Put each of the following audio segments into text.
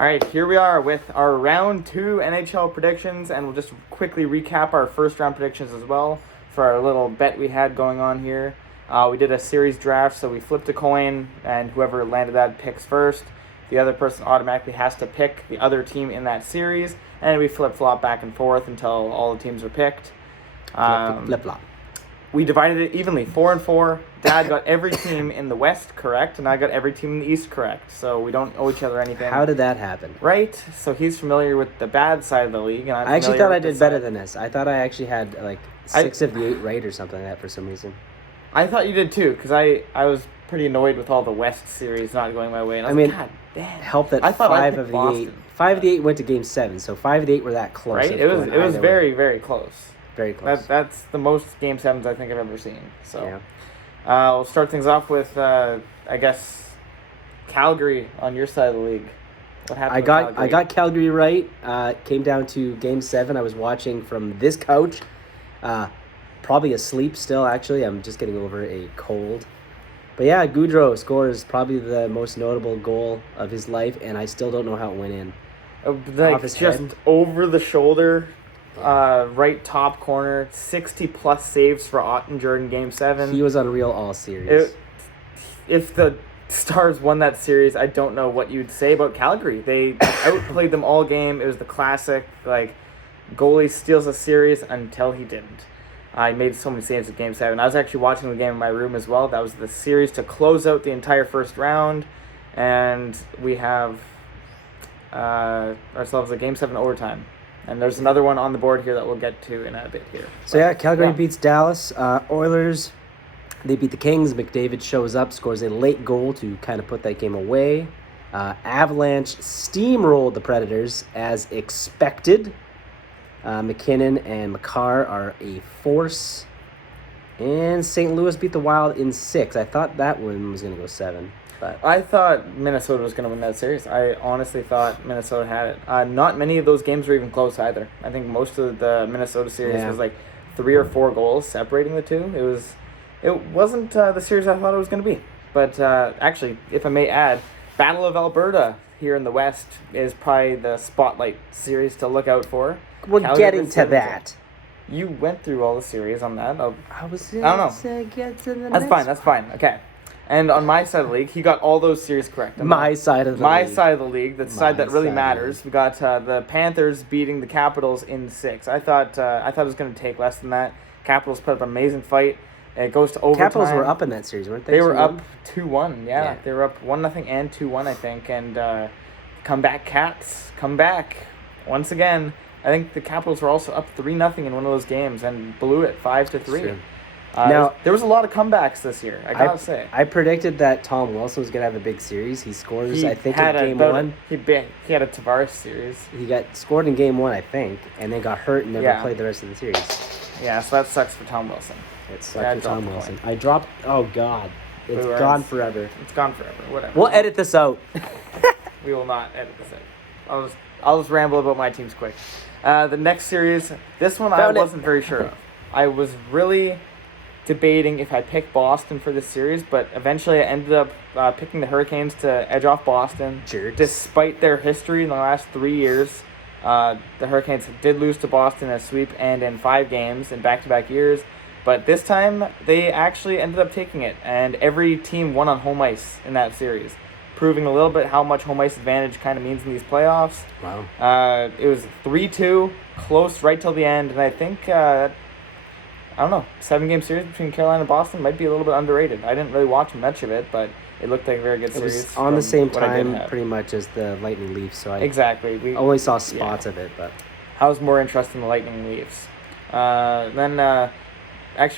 All right, here we are with our round 2 NHL predictions, and we'll just quickly recap our first round predictions as well for our little bet we had going on here. We did a series draft, so we flipped a coin, and whoever landed that picks first. The other person automatically has to pick the other team in that series, and we flip-flop back and forth until all the teams are picked. Flip-flop. We divided it evenly, 4 and 4. Dad got every team in the West correct, and I got every team in the East correct. So we don't owe each other anything. How did that happen? Right? So he's familiar with the bad side of the league, and I actually thought I did better than this. I thought I actually had like 6 of the 8 right or something like that for some reason. I thought you did too, because I was pretty annoyed with all the West series not going my way. And I was like, God damn. Help that 5 of the 8 went to Game 7, so 5 of the 8 were that close. Right? It was very, very close. Very close. That's the most Game 7s I think I've ever seen. So, yeah. We'll start things off with, I guess, Calgary on your side of the league. What happened? I got Calgary right. Came down to Game 7. I was watching from this couch. Probably asleep still, actually. I'm just getting over a cold. But yeah, Gaudreau scores probably the most notable goal of his life, and I still don't know how it went in. Like, just head. Over the shoulder. Right top corner, 60-plus saves for Ottinger in Game 7. He was unreal all series. If the Stars won that series, I don't know what you'd say about Calgary. They outplayed them all game. It was the classic, like, goalie steals a series until he didn't. I made so many saves at Game 7. I was actually watching the game in my room as well. That was the series to close out the entire first round, and we have ourselves a Game 7 overtime. And there's another one on the board here that we'll get to in a bit here. So yeah, Calgary beats Dallas. Oilers, they beat the Kings. McDavid shows up, scores a late goal to kind of put that game away. Avalanche steamrolled the Predators as expected. McKinnon and Makar are a force. And St. Louis beat the Wild in 6. I thought that one was going to go 7. But I thought Minnesota was going to win that series. I honestly thought Minnesota had it. Not many of those games were even close either. I think most of the Minnesota series was like 3 or 4 goals separating the two. It wasn't the series I thought it was going to be. But actually, if I may add, Battle of Alberta here in the West is probably the spotlight series to look out for. We're getting to that. You went through all the series on that. I don't know. Get to the That's fine. Okay. And on my side of the league, he got all those series correct. My side of the league, the side that really matters. We got the Panthers beating the Capitals in 6. I thought it was going to take less than that. Capitals put up an amazing fight. It goes to overtime. Capitals were up in that series, weren't they? They were up 2-1. Yeah, they were up 1-0 and 2-1, I think. And comeback Cats, come back once again. I think the Capitals were also up 3-0 in one of those games and blew it 5-3. Sure. Now there was a lot of comebacks this year. I gotta say. I predicted that Tom Wilson was gonna have a big series. He scores, I think, in Game 1. He had a Tavares series. He got scored in Game 1, I think, and then got hurt and never played the rest of the series. Yeah, so that sucks for Tom Wilson. It sucks for Tom Wilson. I dropped. Oh God, it's gone forever. It's gone forever. Whatever. We'll edit this out. We will not edit this out. I'll just ramble about my teams quick. The next series, this one I wasn't very sure of. I was really debating if I picked Boston for this series, but eventually I ended up picking the Hurricanes to edge off Boston. Jerks. Despite their history in the last 3 years, the Hurricanes did lose to Boston in a sweep and in 5 games in back-to-back years. But this time, they actually ended up taking it, and every team won on home ice in that series, proving a little bit how much home ice advantage kind of means in these playoffs. Wow. It was 3-2, close right till the end, and I think... I don't know, 7-game series between Carolina and Boston might be a little bit underrated. I didn't really watch much of it, but it looked like a very good series. It was on the same time pretty much as the Lightning Leafs, so I we only saw spots of it. But I was more interested in the Lightning Leafs. Actually,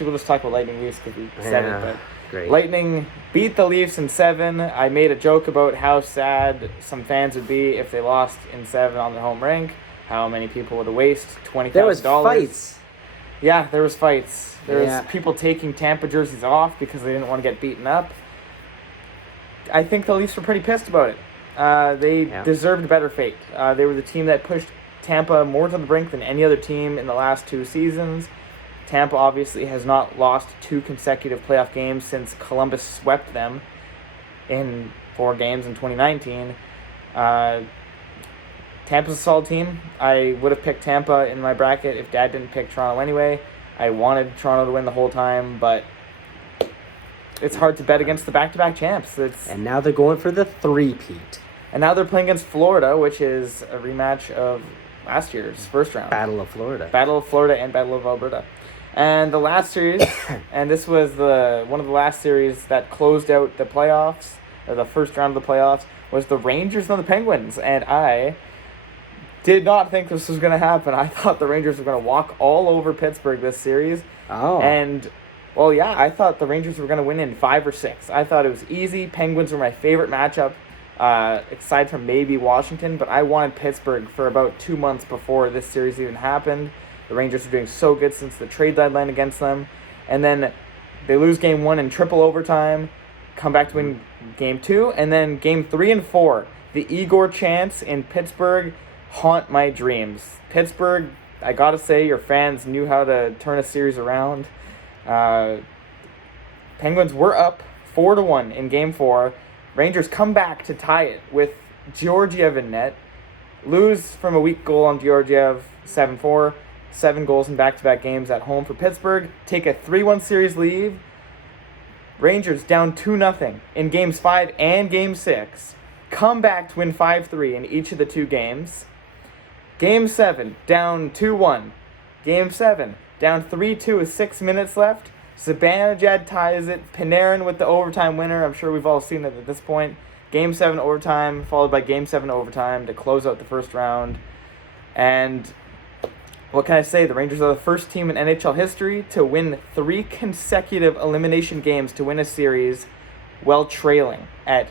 we'll just talk about Lightning Leafs because we said it, but great. Lightning beat the Leafs in 7. I made a joke about how sad some fans would be if they lost in 7 on their home rink, how many people would waste $20,000. There was fights. Yeah, there was fights. There was people taking Tampa jerseys off because they didn't want to get beaten up. I think the Leafs were pretty pissed about it. They deserved better fate. They were the team that pushed Tampa more to the brink than any other team in the last 2 seasons. Tampa obviously has not lost 2 consecutive playoff games since Columbus swept them in 4 games in 2019. Tampa's a solid team. I would have picked Tampa in my bracket if Dad didn't pick Toronto anyway. I wanted Toronto to win the whole time, but it's hard to bet against the back-to-back champs. And now they're going for the three-peat. And now they're playing against Florida, which is a rematch of last year's first round. Battle of Florida. Battle of Florida and Battle of Alberta. And the last series, and this was one of the last series that closed out the playoffs, or the first round of the playoffs, was the Rangers and the Penguins. And I did not think this was going to happen. I thought the Rangers were going to walk all over Pittsburgh this series. Oh. And, well, yeah, I thought the Rangers were going to win in 5 or 6. I thought it was easy. Penguins were my favorite matchup, aside from maybe Washington. But I wanted Pittsburgh for about 2 months before this series even happened. The Rangers were doing so good since the trade deadline against them. And then they lose Game 1 in triple overtime, come back to win Game 2, and then Game 3 and 4. The Igor chants in Pittsburgh haunt my dreams. Pittsburgh, I gotta say, your fans knew how to turn a series around. Penguins were up 4-1 in Game 4. Rangers come back to tie it with Georgiev in net. Lose from a weak goal on Georgiev, 7-4. 7 goals in back-to-back games at home for Pittsburgh. Take a 3-1 series lead. Rangers down 2-0 in Games 5 and Game 6. Come back to win 5-3 in each of the 2 games. Game 7, down 2-1. Game 7, down 3-2 with 6 minutes left. Zibanejad ties it. Panarin with the overtime winner. I'm sure we've all seen it at this point. Game 7 overtime, followed by Game 7 overtime to close out the first round. And what can I say? The Rangers are the first team in NHL history to win 3 consecutive elimination games to win a series while trailing at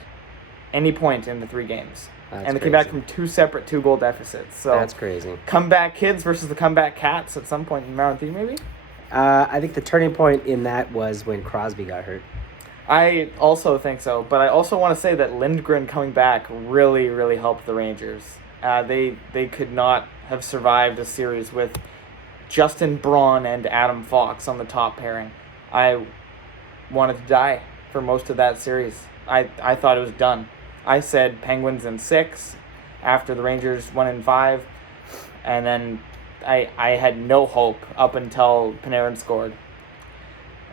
any point in the 3 games. That's They came back from 2 separate 2-goal deficits. So that's crazy. Comeback Kids versus the Comeback Cats at some point in round 3, maybe? I think the turning point in that was when Crosby got hurt. I also think so, but I also want to say that Lindgren coming back really, really helped the Rangers. They could not have survived a series with Justin Braun and Adam Fox on the top pairing. I wanted to die for most of that series. I thought it was done. I said Penguins in 6 after the Rangers won in 5, and then I had no hope up until Panarin scored.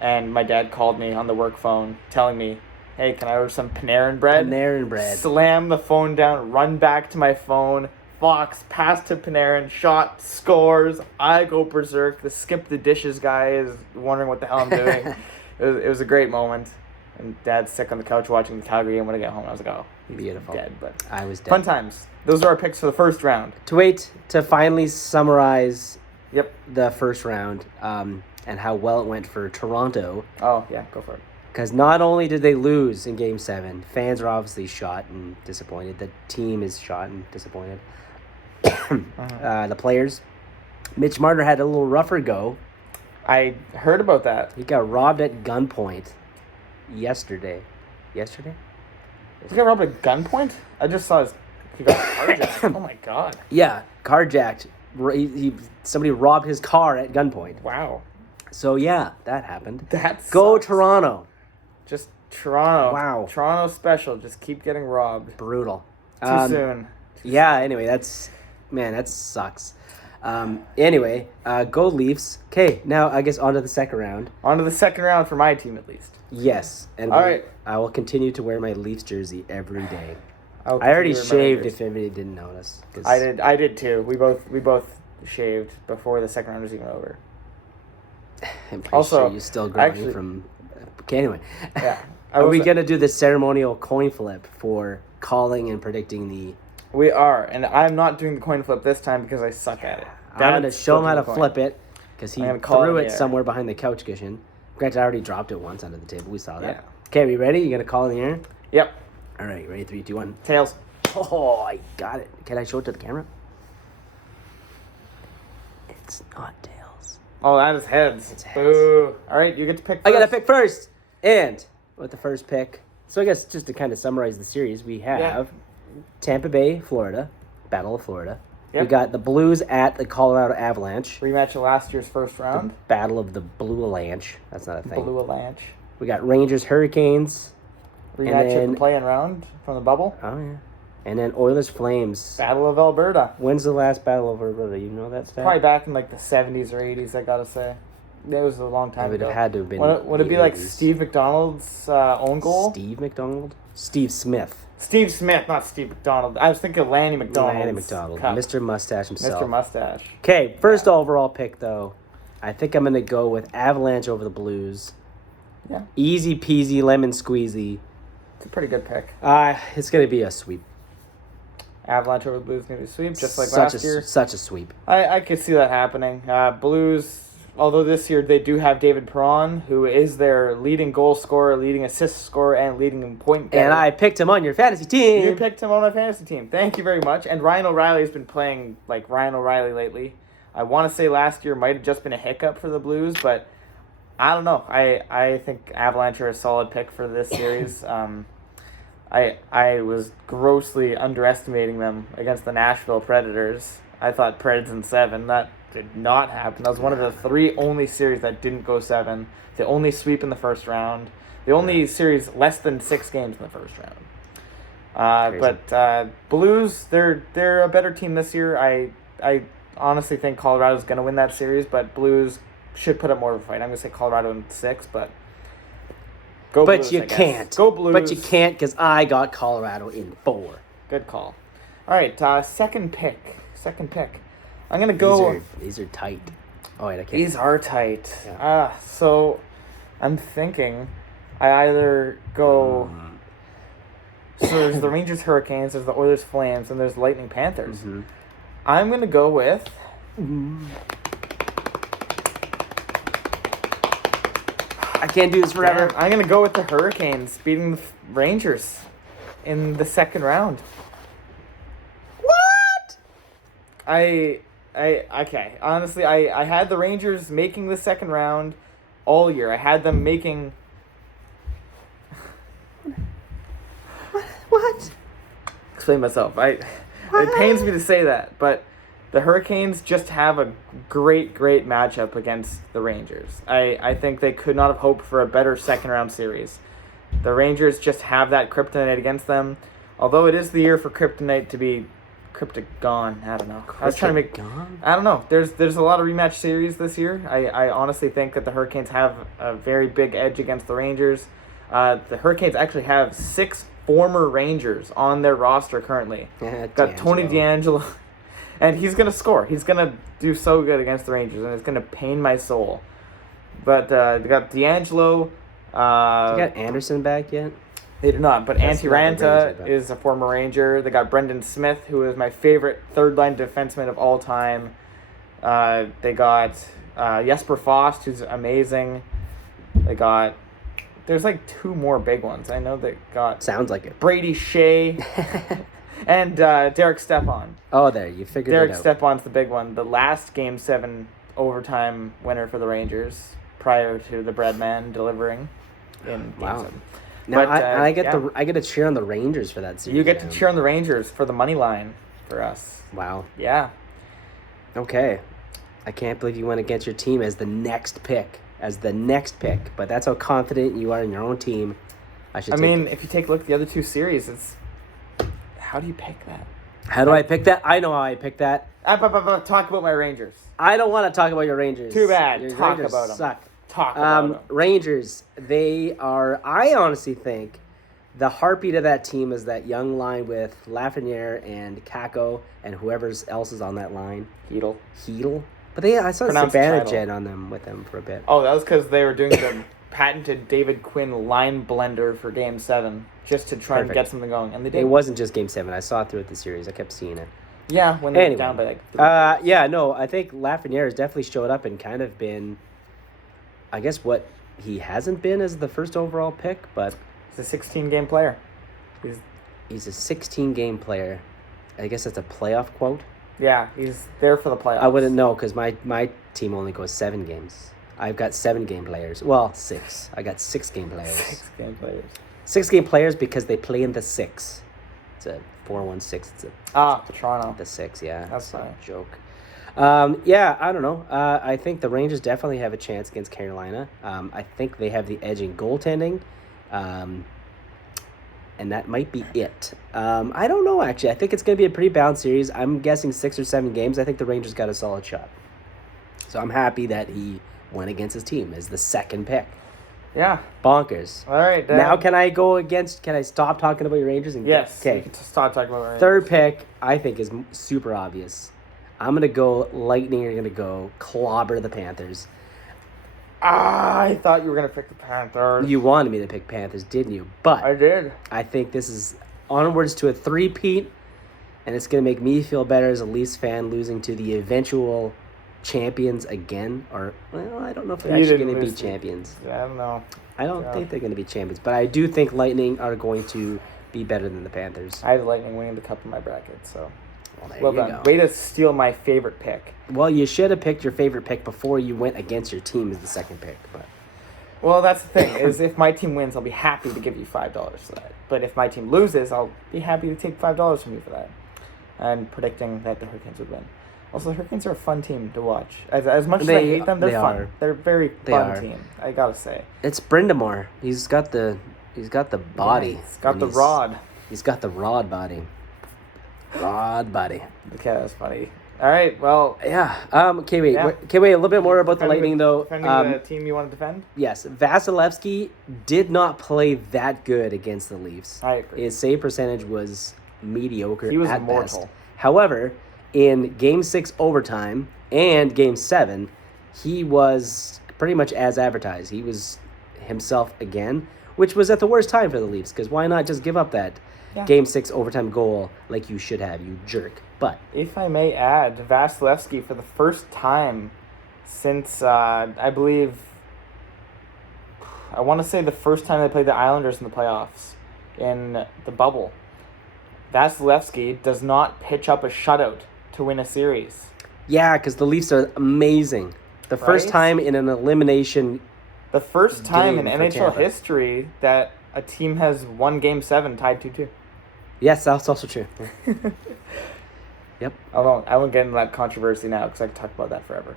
And my dad called me on the work phone telling me, hey, can I order some Panarin bread? Panarin bread. Slam the phone down, run back to my phone. Fox, pass to Panarin, shot, scores. I go berserk. The skip the dishes guy is wondering what the hell I'm doing. It was a great moment. And Dad's sick on the couch watching the Calgary game. When I get home, I was like, oh, beautiful. Dead, but I was dead. Fun times. Those are our picks for the first round. To wait to finally summarize Yep. the first round and how well it went for Toronto. Oh, yeah, go for it. Because not only did they lose in Game 7, fans are obviously shot and disappointed. The team is shot and disappointed. The players. Mitch Marner had a little rougher go. I heard about that. He got robbed at gunpoint yesterday. Yesterday? He got robbed at gunpoint? I just saw he got carjacked. Oh, my God. Yeah, carjacked. Somebody robbed his car at gunpoint. Wow. So, yeah, that happened. Go sucks. Toronto. Just Toronto. Wow. Toronto special. Just keep getting robbed. Brutal. Too soon. Anyway, that sucks. Anyway, go Leafs. Okay, now I guess on to the second round. On to the second round for my team, at least. Yes. And all right. I will continue to wear my Leafs jersey every day. I already shaved if anybody didn't notice. I did too. We both shaved before the second round was even over. I'm pretty sure you're still growing from... Okay, anyway. Yeah. Are we going to do the ceremonial coin flip for calling and predicting the... We are, and I'm not doing the coin flip this time because I suck at it. I'm going to show him how to flip it because he threw it somewhere behind the couch cushion. Granted, I already dropped it once under the table. We saw that. Yeah. Okay, we ready? You going to call in the air? Yep. All right, ready? 3, 2, 1. Tails. Oh, I got it. Can I show it to the camera? It's not tails. Oh, that is heads. It's heads. Boo. All right, you get to pick first. I got to pick first. And with the first pick, so I guess just to kind of summarize the series, we have Tampa Bay, Florida, Battle of Florida. Yep. We got the Blues at the Colorado Avalanche. Rematch of last year's first round. The Battle of the Blue Avalanche. That's not a thing. Blue Avalanche. We got Rangers, Hurricanes. Rematch of the play-in round from the bubble. Oh, yeah. And then Oilers Flames. Battle of Alberta. When's the last Battle of Alberta? You know that stat? Probably back in like the 70s or 80s, I gotta say. It was a long time It would ago. have had to have been. Would it be 80s. like Steve McDonald's own goal? Steve McDonald? Steve Smith. Steve Smith, not Steve McDonald. I was thinking Lanny McDonald. Lanny McDonald. Mr. Mustache himself. Mr. Mustache. Okay, first overall pick, though. I think I'm going to go with Avalanche over the Blues. Yeah. Easy peasy, lemon squeezy. It's a pretty good pick. It's going to be a sweep. Avalanche over the Blues going to be a sweep, just like last year. Such a sweep. I could see that happening. Blues, although this year they do have David Perron, who is their leading goal scorer, leading assist scorer, and leading point getter. And I picked him on your fantasy team. You picked him on my fantasy team. Thank you very much. And Ryan O'Reilly has been playing like Ryan O'Reilly lately. I want to say last year might have just been a hiccup for the Blues, but I don't know. I think Avalanche are a solid pick for this series. I was grossly underestimating them against the Nashville Predators. I thought Preds in 7. That did not happen. That was one of the 3 only series that didn't go 7. The only sweep in the first round. The only series less than 6 games in the first round. But Blues, they're a better team this year. I honestly think Colorado's going to win that series, but Blues should put up more of a fight. I'm going to say Colorado in 6, but go but Blues, you can't. Go Blues. But you can't because I got Colorado in 4. Good call. All right, second pick. I'm going to go... These are tight. Oh, wait, I can't. These are tight. Yeah. So I'm thinking I either go... So there's the Rangers Hurricanes, there's the Oilers Flames, and there's Lightning Panthers. Mm-hmm. I'm going to go with... I can't do this forever. I'm going to go with the Hurricanes beating the Rangers in the second round. What? Okay. Honestly, I had the Rangers making the second round all year. I had them making... What? Explain myself. It pains me to say that, but the Hurricanes just have a great matchup against the Rangers. I think they could not have hoped for a better second round series. The Rangers just have that kryptonite against them. Although it is the year for kryptonite to be Cryptic-gone. I don't know. I was trying to make... I don't know. There's a lot of rematch series this year. I honestly think that the Hurricanes have a very big edge against the Rangers. The Hurricanes actually have 6 former Rangers on their roster currently. Got Tony DeAngelo. And he's going to score. He's going to do so good against the Rangers, and it's going to pain my soul. But they got DeAngelo. You got Anderson back yet? They do not, but Antti Ranta is a former Ranger. They got Brendan Smith, who is my favorite third-line defenseman of all time. They got Jesper Fast, who's amazing. They got... There's like 2 more big ones. I know they got... Sounds like it. Brady Shea and Derek Stepan. Oh, there. You figured it out. Derek Stepan's the big one. The last Game 7 overtime winner for the Rangers prior to the Breadman delivering in Game 7. Now I get to cheer on the Rangers for that series. You get to cheer on the Rangers for the money line for us. Wow. Yeah. Okay. I can't believe you went against your team as the next pick. But that's how confident you are in your own team. If you take a look at the other 2 series, it's... How do you pick that? How do I pick that? I know how I pick that. Talk about my Rangers. I don't want to talk about your Rangers. Too bad. Your Talk Rangers about them. Suck. Talk about them. Rangers, they are... I honestly think the heartbeat of that team is that young line with Lafreniere and Kakko and whoever else is on that line. Hedl. But I saw Zibanejad on them with them for a bit. Oh, that was because they were doing the patented David Quinn line blender for Game 7 just to try and get something going, and they did. It wasn't just Game 7. I saw it throughout the series. I kept seeing it. Yeah, when they were down by like 3 I think Lafreniere has definitely showed up and kind of been, I guess, what he hasn't been as the first overall pick, but... He's a 16-game player. He's a 16-game player. I guess that's a playoff quote. Yeah, he's there for the playoffs. I wouldn't know because my team only goes 7 games. I've got 7-game players. Well, 6. I got 6-game players. 6-game players. 6-game players because they play in the 6. It's a 4-1-6. It's Toronto. The 6, yeah. That's fine. A joke. I don't know. I think the Rangers definitely have a chance against Carolina. I think they have the edge in goaltending. and that might be it. I don't know, actually. I think it's going to be a pretty balanced series. I'm guessing 6 or 7 games. I think the Rangers got a solid shot. So I'm happy that he went against his team as the second pick. Yeah. Bonkers. All right. Now can I stop talking about your Rangers? Yes. Okay. You can stop talking about Rangers. Third pick, I think, is super obvious. I'm going to go Lightning are going to go clobber the Panthers. I thought you were going to pick the Panthers. You wanted me to pick Panthers, didn't you? But I did. I think this is onwards to a three-peat, and it's going to make me feel better as a Leafs fan losing to the eventual champions again. Or, well, I don't know if they're actually going to be champions. I don't know. I don't think they're going to be champions, but I do think Lightning are going to be better than the Panthers. I had the Lightning winning the cup in my bracket, so Well done. go. Way to steal my favorite pick. Well, you should have picked your favorite pick before you went against your team as the second pick. But Well, that's the thing, is if my team wins, I'll be happy to give you $5 for that. But if my team loses, I'll be happy to take $5 from you for that. And predicting that the Hurricanes would win. Also, the Hurricanes are a fun team to watch. As much as I hate them, they're fun. are. They're a very fun team, I gotta say. it's Brindamore. He's got the body. Yeah, he's got And the rod. He's got the rod body. Rod body. Okay, that's funny. All right, well, Yeah. Okay, wait. Yeah. Okay, wait. A little bit more about the Lightning, though. defending the team you want to defend? Yes, Vasilevsky did not play that good against the Leafs. I agree. His save percentage was mediocre. He was at immortal. best. However, in Game 6 overtime and Game 7, he was pretty much as advertised. He was himself again, which was at the worst time for the Leafs, because why not just give up that Game 6 overtime goal like you should have, you jerk. But if I may add, Vasilevsky, for the first time since, I believe, I want to say the first time they played the Islanders in the playoffs in the bubble, Vasilevsky does not pitch up a shutout to win a series. yeah, because the Leafs are amazing. The first Right? time in an elimination. The first time in Game for NHL Tampa. history that a team has won Game 7 tied 2-2. Yes, that's also true. Yep. I won't get into that controversy now because I could talk about that forever.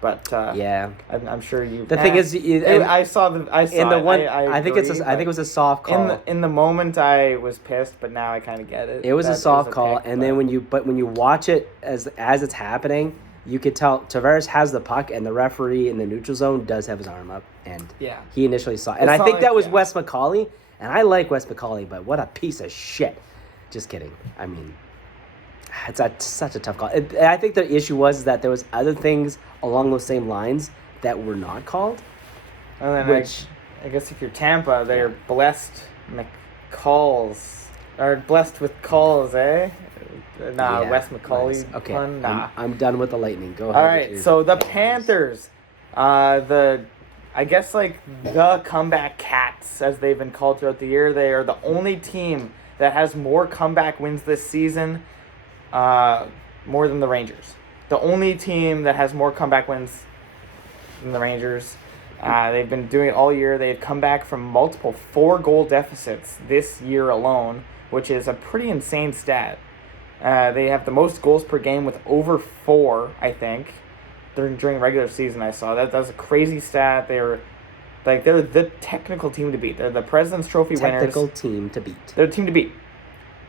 But Yeah. I'm sure you. The thing is, I saw the. I saw in the it. one, I think it's agree, I think it was a soft call. In the moment I was pissed, but now I kind of get it. It was a That soft a call, pick, and but- then when you watch it as it's happening, you could tell Tavares has the puck, and the referee in the neutral zone does have his arm up, and Yeah. he initially saw it. And It's I not think like- that was yeah. Wes McCauley, and I like Wes McCauley, but what a piece of shit. Just kidding. I mean, it's such a tough call. I think the issue was that there was other things along those same lines that were not called. And then Which- I guess if you're Tampa, they're blessed McCalls. Or blessed with calls, eh? Nah, Yeah, Wes McCauley. nice. Okay, Pun, nah. I'm done with the Lightning. Go ahead. All with right, your so the Panthers, I guess like the comeback cats, as they've been called throughout the year. They are the only team that has more comeback wins this season, more than the Rangers. The only team that has more comeback wins than the Rangers. They've been doing it all year. They've come back from multiple 4-goal deficits this year alone, which is a pretty insane stat. They have the most goals per game with over 4, I think, during regular season. I saw that's a crazy stat. They're the technical team to beat. They're the President's Trophy technical winners. team to beat. They're the team to beat.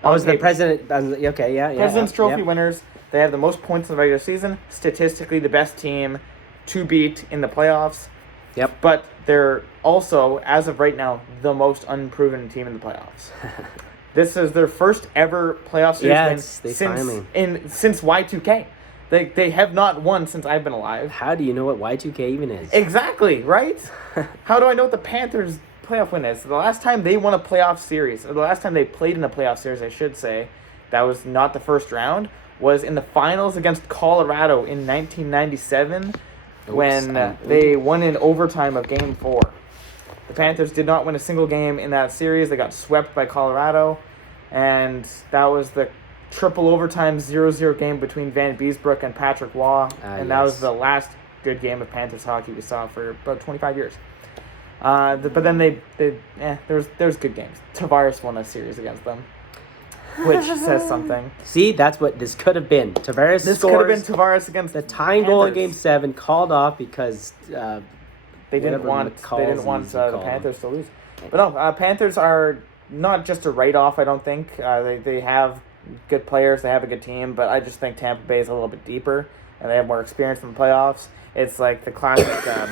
I was On the paper. president. Okay, yeah. President's Trophy yep. winners. They have the most points in the regular season. Statistically, the best team to beat in the playoffs. Yep. But they're also, as of right now, the most unproven team in the playoffs. This is their first ever playoff series Yeah, win they finally- since Y2K. They have not won since I've been alive. How do you know what Y2K even is? Exactly, right? How do I know what the Panthers' playoff win is? The last time they won a playoff series, or the last time they played in a playoff series, I should say, that was not the first round, was in the finals against Colorado in 1997 when they won in overtime of Game 4. The Panthers did not win a single game in that series. They got swept by Colorado, and that was the triple overtime 0-0 game between Van Beesbrook and Patrick Waugh, and that was yes. the last good game of Panthers hockey we saw for about 25 years. But then there's good games. Tavares won a series against them, which says something. See, that's what this could have been. Tavares This scores could have been Tavares against the tying goal in Panthers. Game 7, called off because They didn't whatever want McCall's the easy to call Panthers to lose. But no, Panthers are not just a write-off, I don't think. They have good players, they have a good team, but I just think Tampa Bay is a little bit deeper, and they have more experience in the playoffs. It's like the classic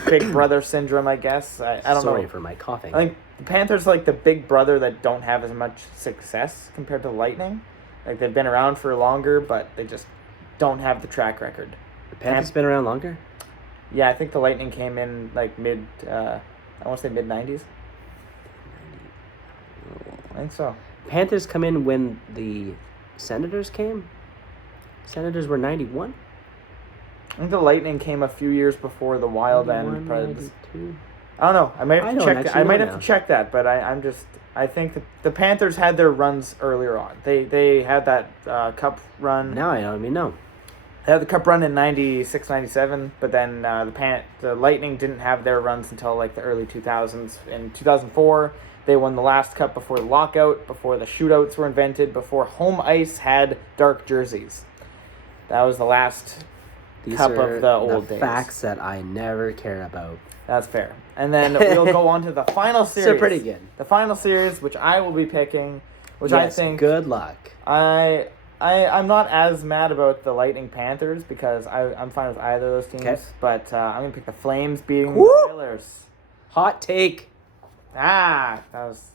big brother syndrome, I guess. I don't know. Sorry for my coughing. I think the Panthers are like the big brother that don't have as much success compared to the Lightning. Like, they've been around for longer, but they just don't have the track record. The Panthers been around longer? Yeah, I think the Lightning came in like I want to say mid-90s. I think so. Panthers come in when the Senators came? Senators were 91? I think the Lightning came a few years before the Wild and Preds. 92? I don't know. I might have to check. I might have now. to check that, but I think the Panthers had their runs earlier on. They had that cup run. Now I don't even know. They had the cup run in 96, 97, but then the Lightning didn't have their runs until like the early 2000s. In 2004, they won the last cup before the lockout, before the shootouts were invented, before home ice had dark jerseys. That was the last These cup are of the old the days. facts that I never care about. That's fair. And then we'll go on to the final series. So pretty good. The final series, which I will be picking, which Yes, I think good luck. I'm not as mad about the Lightning Panthers because I'm fine with either of those teams. Okay. But I'm gonna pick the Flames beating Woo! the Oilers. Hot take. That was.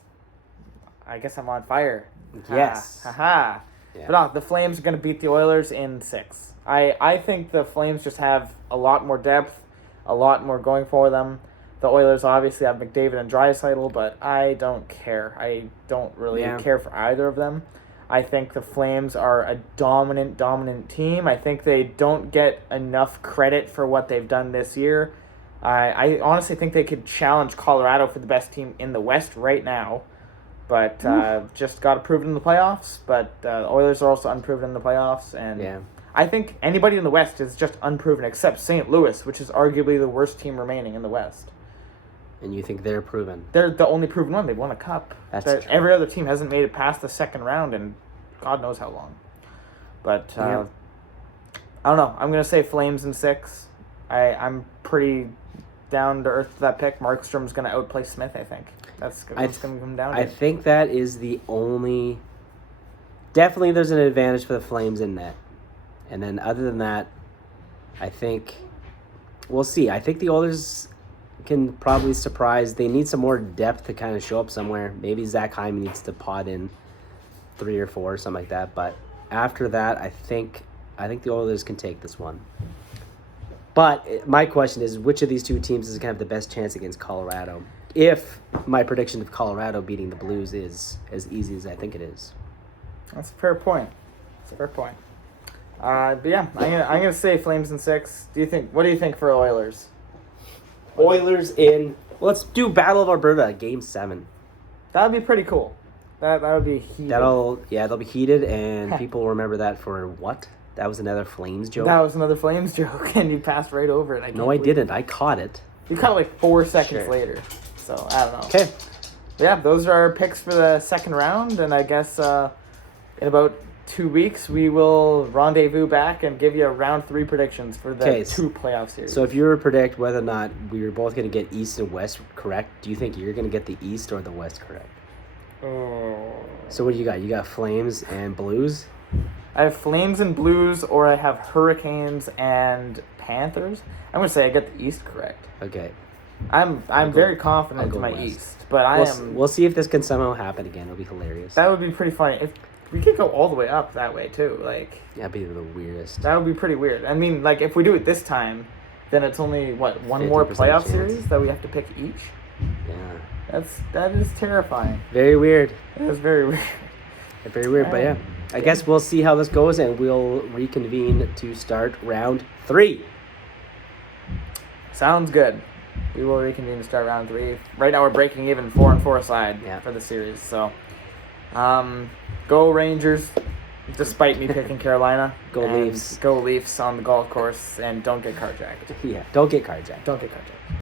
I guess I'm on fire. Yes. Haha. Yeah. But no, the Flames are gonna beat the Oilers in 6. I think the Flames just have a lot more depth, a lot more going for them. The Oilers obviously have McDavid and Draisaitl, but I don't care. I don't really care for either of them. I think the Flames are a dominant team. I think they don't get enough credit for what they've done this year. I honestly think they could challenge Colorado for the best team in the West right now, but just got to prove it in the playoffs. But the Oilers are also unproven in the playoffs, and I think anybody in the West is just unproven except St. Louis, which is arguably the worst team remaining in the West. And you think they're proven? They're the only proven one. They've won a cup. That's true. Every other team hasn't made it past the second round in God knows how long. But I don't know. I'm going to say Flames in 6. I'm pretty down to earth with that pick. Markstrom's going to outplay Smith, I think. That's going to come down to I think that is the only... Definitely there's an advantage for the Flames in that. And then other than that, I think... We'll see. I think the Oilers can probably surprise. They need some more depth to kind of show up somewhere. Maybe Zach Hyman needs to pot in 3 or 4 or something like that. But after that, I think the Oilers can take this one. But my question is, which of these two teams is going to have the best chance against Colorado? If my prediction of Colorado beating the Blues is as easy as I think it is. That's a fair point. But yeah, I'm gonna say Flames in 6. What do you think for Oilers? Oilers in... Let's do Battle of Alberta, Game 7. That would be pretty cool. That would be heated. They'll be heated, and people will remember that for what? That was another Flames joke? That was another Flames joke, and you passed right over it. I didn't. I caught it. You caught it like 4 seconds later. So, I don't know. Okay. Yeah, those are our picks for the second round, and I guess in about 2 weeks we will rendezvous back and give you round 3 predictions for the 2 playoff series. So if you were to predict whether or not we were both going to get East and West correct, do you think you're going to get the East or the West correct? Oh. So what do you got? You got Flames and Blues? I have Flames and Blues, or I have Hurricanes and Panthers. I'm going to say I get the East correct. Okay. I'm very confident in my West. East, but We'll see if this can somehow happen again. It'll be hilarious. That would be pretty funny. If we could go all the way up that way too, like that'd be the weirdest. That would be pretty weird. I mean, like if we do it this time, then it's only one more 50% playoff chance. series that we have to pick each. Yeah. That is terrifying. Very weird. That is very weird. Very weird, but yeah. I guess we'll see how this goes, and we'll reconvene to start round 3. Sounds good. We will reconvene to start round 3. Right now we're breaking even 4-4 aside for the series. So, go Rangers, despite me picking Carolina. Go Leafs. Go Leafs on the golf course, and don't get carjacked. Yeah, don't get carjacked. Don't get carjacked.